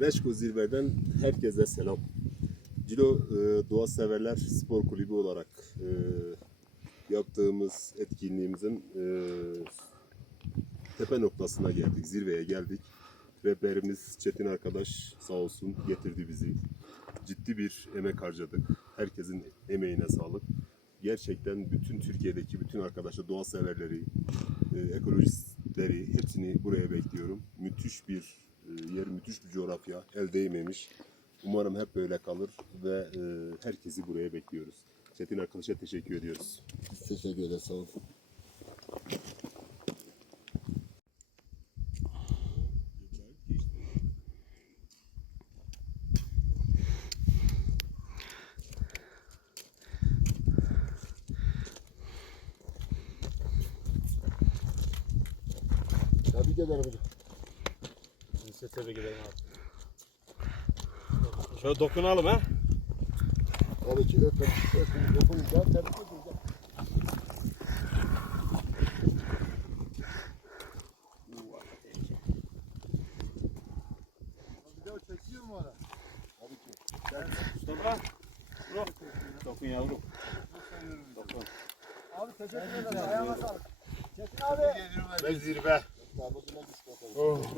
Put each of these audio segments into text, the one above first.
Reşko Zirve'den herkese selam. Cilo e, Doğa Severler Spor Kulübü olarak e, yaptığımız etkinliğimizin e, tepe noktasına geldik, zirveye geldik. Rehberimiz Çetin arkadaş sağ olsun getirdi bizi. Ciddi bir emek harcadık. Herkesin emeğine sağlık. Gerçekten bütün Türkiye'deki bütün arkadaşlar, doğa severleri, ekolojistleri hepsini buraya bekliyorum. Müthiş bir yer, müthiş bir coğrafya. El değmemiş. Umarım hep böyle kalır ve e, herkesi buraya bekliyoruz. Çetin arkadaşa teşekkür ediyoruz. Teşekkür ederim sağ olun. Tebrik ederim hocam. Size tebrik ederim abi. Şöyle dokunalım ha. Tabii ki öpün, öpün. Gel tebrik. Gel. Video çekiyor mu ara? Tabii ki. Mustafa. Bro. Dokun yavrum. Dokun. Abi teşekkür ederim. Ayağına sağlık. Çetin abi. Ve zirve. Bakalım.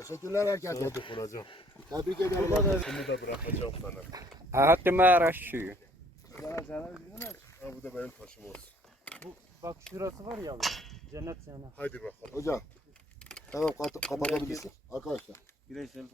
Teşekkürler herkese. Sana dokunacağım. Tebrik ederim. Bunu da bırakacağım sana. Hatim araşıyor. Ha, bu da benim taşım olsun. Bu bak şurası var ya abi. Cennet cehennem. Haydi bakalım. Hocam. Tamam kapatabilirsin. Arkadaşlar. Bireysel